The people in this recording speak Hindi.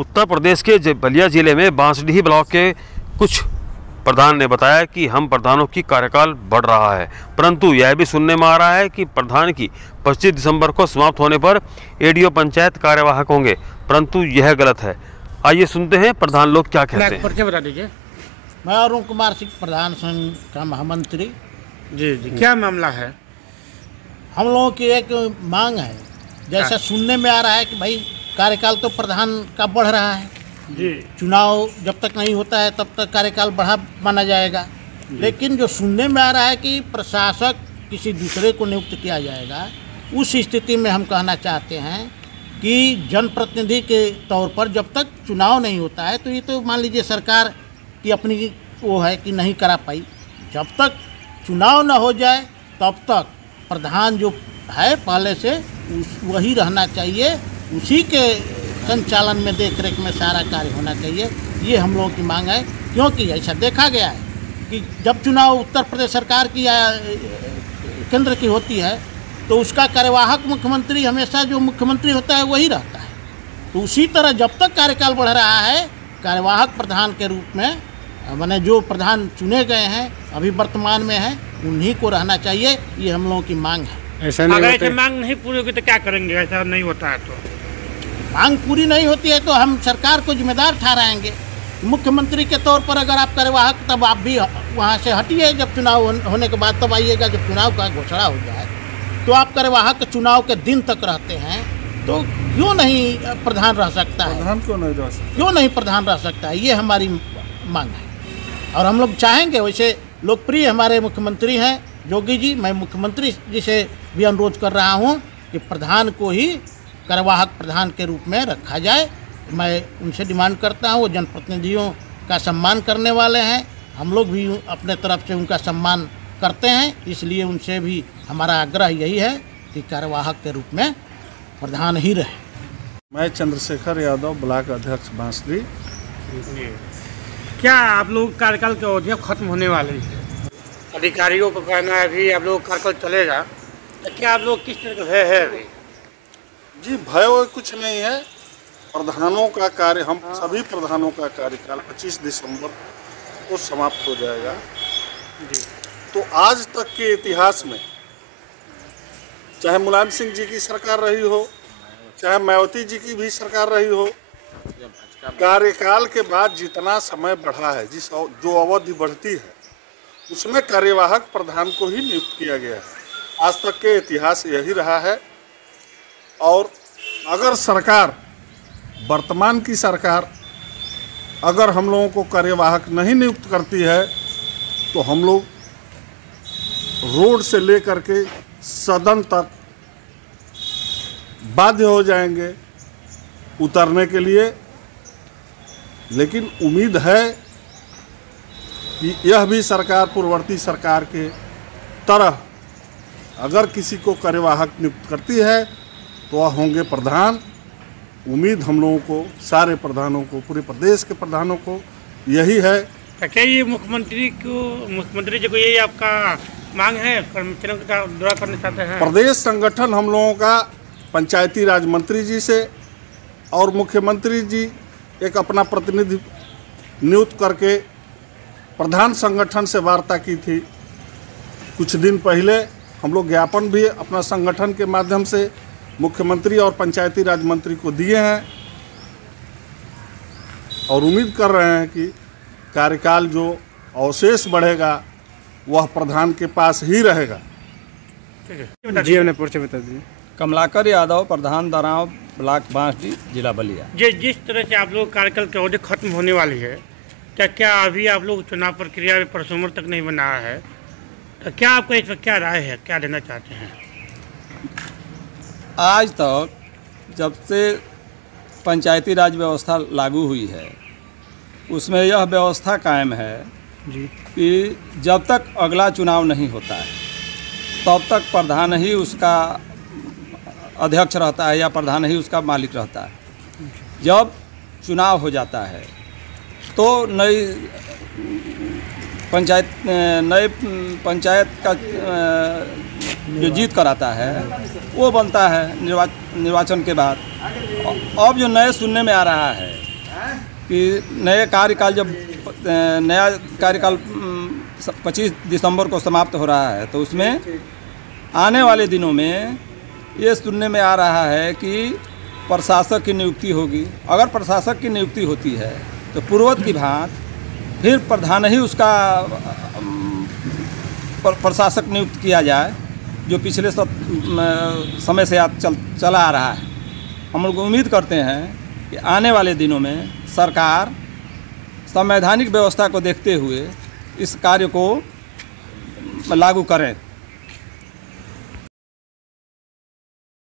उत्तर प्रदेश के बलिया जिले में बांसडीह ब्लॉक के कुछ प्रधान ने बताया कि हम प्रधानों की कार्यकाल बढ़ रहा है, परंतु यह भी सुनने में आ रहा है कि प्रधान की 25 दिसंबर को समाप्त होने पर एडीओ पंचायत कार्यवाहक होंगे, परंतु यह गलत है। आइए सुनते हैं प्रधान लोग क्या कहते हैं। परिचय बता दीजिए। मैं अरुण कुमार सिंह, प्रधान संघ का महामंत्री। जी जी, क्या मामला है? हम लोगों की एक मांग है, जैसा सुनने में आ रहा है कि भाई कार्यकाल तो प्रधान का बढ़ रहा है जी, चुनाव जब तक नहीं होता है तब तक कार्यकाल बढ़ा माना जाएगा, लेकिन जो सुनने में आ रहा है कि प्रशासक किसी दूसरे को नियुक्त किया जाएगा, उस स्थिति में हम कहना चाहते हैं कि जनप्रतिनिधि के तौर पर जब तक चुनाव नहीं होता है तो ये तो मान लीजिए सरकार की अपनी वो है कि नहीं करा पाई, जब तक चुनाव न हो जाए तब तक प्रधान जो है पहले से वही रहना चाहिए, उसी के संचालन में देख रेख में सारा कार्य होना चाहिए। ये हम लोगों की मांग है, क्योंकि ऐसा देखा गया है कि जब चुनाव उत्तर प्रदेश सरकार की या केंद्र की होती है तो उसका कार्यवाहक मुख्यमंत्री हमेशा जो मुख्यमंत्री होता है वही रहता है। तो उसी तरह जब तक कार्यकाल बढ़ रहा है, कार्यवाहक प्रधान के रूप में माने जो प्रधान चुने गए हैं अभी वर्तमान में हैं, उन्हीं को रहना चाहिए। ये हम लोगों की मांग है। ऐसा नहीं, अगर ऐसे मांग नहीं पूरी होगी तो क्या करेंगे? ऐसा नहीं होता है तो मांग पूरी नहीं होती है तो हम सरकार को जिम्मेदार ठहराएंगे। मुख्यमंत्री के तौर पर अगर आप कार्यवाहक, तब आप भी वहाँ से हटिए, जब चुनाव होने के बाद तब आइएगा। जब चुनाव का घोषणा हो जाए तो आप कार्यवाहक चुनाव के दिन तक रहते हैं, तो क्यों नहीं प्रधान रह सकता है? प्रधान क्यों नहीं रह सकता? क्यों नहीं प्रधान रह सकता है? ये हमारी मांग है और हम लोग चाहेंगे। वैसे लोकप्रिय हमारे मुख्यमंत्री हैं योगी जी, मैं मुख्यमंत्री जी से भी अनुरोध कर रहा हूँ कि प्रधान को ही कार्यवाहक प्रधान के रूप में रखा जाए। मैं उनसे डिमांड करता हूँ, वो जनप्रतिनिधियों का सम्मान करने वाले हैं, हम लोग भी अपने तरफ से उनका सम्मान करते हैं, इसलिए उनसे भी हमारा आग्रह यही है कि कार्यवाहक के रूप में प्रधान ही रहे। मैं चंद्रशेखर यादव, ब्लॉक अध्यक्ष बांसडीह। क्या आप लोग कार्यकाल की अवधि खत्म होने वाली है? अधिकारियों को कहना है अभी आप लोग कार्यकाल चलेगा, तो क्या आप लोग किस तरह का भय है अभी? जी, भय वो कुछ नहीं है। प्रधानों का कार्य, हम सभी प्रधानों का कार्यकाल 25 दिसंबर को समाप्त हो जाएगा जी। तो आज तक के इतिहास में चाहे मुलायम सिंह जी की सरकार रही हो, चाहे मायावती जी की भी सरकार रही हो, कार्यकाल के बाद जितना समय बढ़ा है, जो अवधि बढ़ती है, उसमें कार्यवाहक प्रधान को ही नियुक्त किया गया है। आज तक के इतिहास यही रहा है। और अगर सरकार, वर्तमान की सरकार अगर हम लोगों को कार्यवाहक नहीं नियुक्त करती है तो हम लोग रोड से लेकर के सदन तक बाध्य हो जाएंगे उतरने के लिए। लेकिन उम्मीद है कि यह भी सरकार पूर्ववर्ती सरकार के तरह अगर किसी को कार्यवाहक नियुक्त करती है तो वह होंगे प्रधान। उम्मीद हम लोगों को, सारे प्रधानों को, पूरे प्रदेश के प्रधानों को यही है। क्या ये मुख्यमंत्री जी को यही आपका मांग है, कर्मचारियों का दौरा करना चाहते हैं? प्रदेश संगठन हम लोगों का पंचायती राज मंत्री जी से और मुख्यमंत्री जी एक अपना प्रतिनिधि नियुक्त करके प्रधान संगठन से वार्ता की थी। कुछ दिन पहले हम लोग ज्ञापन भी अपना संगठन के माध्यम से मुख्यमंत्री और पंचायती राज मंत्री को दिए हैं और उम्मीद कर रहे हैं कि कार्यकाल जो अवशेष बढ़ेगा वह प्रधान के पास ही रहेगा। जी, हमने परिचय बता दीजिए। कमलाकर यादव, प्रधान दराव, ब्लॉक बांसडीह, जिला बलिया। जिस तरह से आप लोग कार्यकाल की अवधि खत्म होने वाली है, क्या अभी आप लोग चुनाव प्रक्रिया में परसुमर तक नहीं बना है, तो क्या आपका इस पर क्या राय है, क्या देना चाहते हैं? आज तक जब से पंचायती राज व्यवस्था लागू हुई है उसमें यह व्यवस्था कायम है जी कि जब तक अगला चुनाव नहीं होता है तब तक प्रधान ही उसका अध्यक्ष रहता है या प्रधान ही उसका मालिक रहता है। जब चुनाव हो जाता है तो नई पंचायत का जो जीत कराता है वो बनता है निर्वाचन के बाद। अब जो नए सुनने में आ रहा है कि नया कार्यकाल 25 दिसंबर को समाप्त हो रहा है, तो उसमें आने वाले दिनों में ये सुनने में आ रहा है कि प्रशासक की नियुक्ति होगी। अगर प्रशासक की नियुक्ति होती है तो पूर्ववत की भांति फिर प्रधान ही उसका प्रशासक नियुक्त किया जाए, जो पिछले समय से चला आ रहा है। हम लोग उम्मीद करते हैं कि आने वाले दिनों में सरकार संवैधानिक व्यवस्था को देखते हुए इस कार्य को लागू करे।